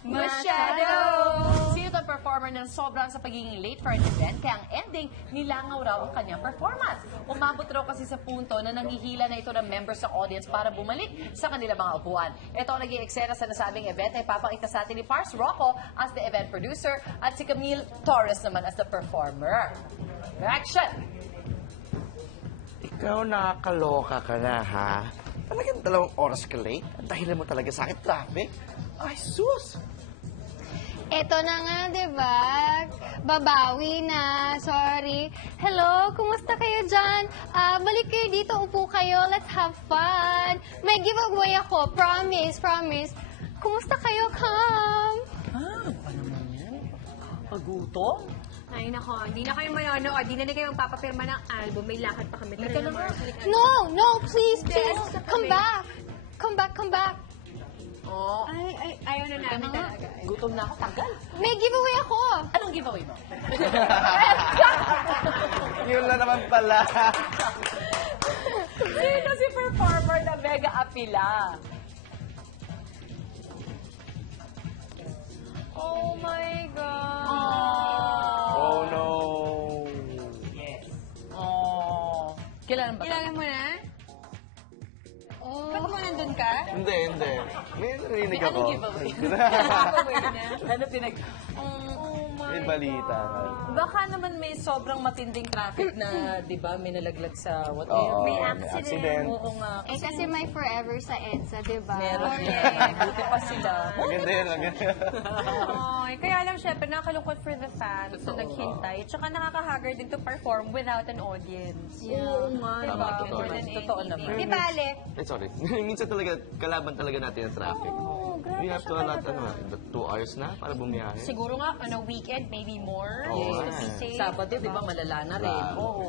Masyado! Sino itong performer na sobrang sa pagiging late for an event, kaya ang ending, nilangaw raw ang kanyang performance. Umabot raw kasi sa punto na nanghihila na ito ng members ng audience para bumalik sa kanilang mga upuan. Ito ang naging eksena sa nasabing event ay papakita sa atin ni Pars Rocco as the event producer at si Camille Torres naman as the performer. Action! Ikaw nakakaloka ka na, ha? Talagang 2 oras ka late? Ang dahilan mo talaga sa akin, traffic? Ay, sus! Eto na nga, di ba? Babawi na. Sorry. Hello, kumusta kayo dyan? Balik kayo dito, upo kayo. Let's have fun. May giveaway ako. Promise, promise. Kumusta kayo, Come? Ano naman yan? Pagutom? Ay, nako, hindi na kayo manonood, hindi na kayo magpapapirma ng album, may lakad pa kami. Halika na nga. No, no, please, please. Come back. Come back, come back. Oh, Ay, ayaw na namin talaga. gutom na ako. Tagal. May giveaway ako. Anong giveaway mo? Yun na naman pala. Sino si performer na mega apila? Oh my God. Oh, no. Oh. Kailan ba? Kilala mo na? Oh. Ba't mo nandun ka? Hindi, hindi. May narinig ako. Anong giveaway? Ano pinag... May balita. Baka naman may sobrang matinding traffic na, di ba, may nalaglag sa what Oo, may may accident. Oo nga. Eh, kasi may forever sa EDSA, di ba? Meron. Buti pa sila. Maganda yun, maganda. Ay, kaya lang syempre nakakalungkot for the fans na Totoo. naghintay. Tsaka nakaka-haggard din to perform without an audience. Oo nga. Tama, totoo. More than Totoo anything. naman. Di bale? Eh, sorry. Minsan talaga, kalaban talaga natin ang traffic. We have to allot, 2 hours na para bumiyahe. Siguro nga on a weekend, maybe more. Oo Just to nga. be safe. Sabado, di ba, malala na rin. Wow. Oo.